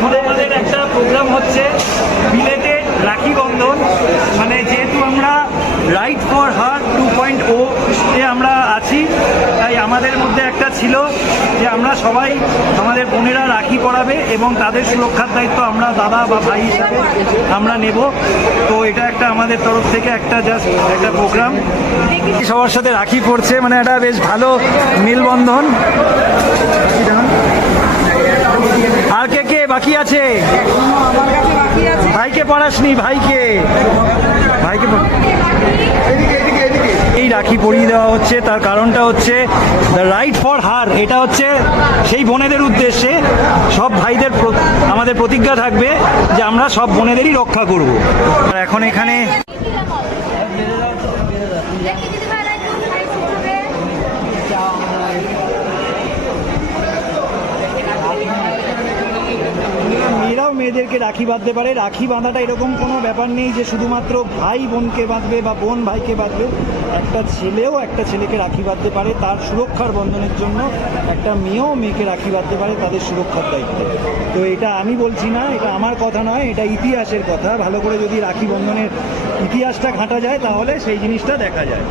এখন আমাদের একটা প্রোগ্রাম হচ্ছে বিলেটেড রাখি বন্ধন, মানে যেহেতু আমরা রাইট ফর হার 2.0 এ আমরা আছি, তাই আমাদের মধ্যে একটা ছিল যে আমরা সবাই আমাদের বোনেরা রাখি পরাবে এবং তাদের সুরক্ষার দায়িত্ব আমরা দাদা বা ভাই হিসাবে আমরা নেব। তো এটা একটা আমাদের তরফ থেকে একটা জাস্ট একটা প্রোগ্রাম, সবার সাথে রাখি পড়ছে, মানে একটা বেশ ভালো মেলবন্ধন। আর কে কে বাকি আছে? ভাইকে পড়াসনি? ভাইকে এই রাখি পরিয়ে দেওয়া হচ্ছে, তার কারণটা হচ্ছে দ্য রাইট ফর হার। এটা হচ্ছে সেই বোনেদের উদ্দেশ্যে, সব ভাইদের আমাদের প্রতিজ্ঞা থাকবে যে আমরা সব বোনেদেরই রক্ষা করব। আর এখন এখানে মেয়েরাও মেয়েদেরকে রাখি বাঁধতে পারে। রাখি বাঁধাটা এরকম কোনো ব্যাপার নেই যে শুধুমাত্র ভাই বোনকে বাঁধবে বা বোন ভাইকে বাঁধবে। একটা ছেলেও একটা ছেলেকে রাখি বাঁধতে পারে তার সুরক্ষার বন্ধনের জন্য, একটা মেয়েও মেয়েকে রাখি বাঁধতে পারে তাদের সুরক্ষার দায়িত্বে। তো এটা আমি বলছি না, এটা আমার কথা নয়, এটা ইতিহাসের কথা। ভালো করে যদি রাখি বন্ধনের ইতিহাসটা ঘাঁটা যায় তাহলে সেই জিনিসটা দেখা যায়।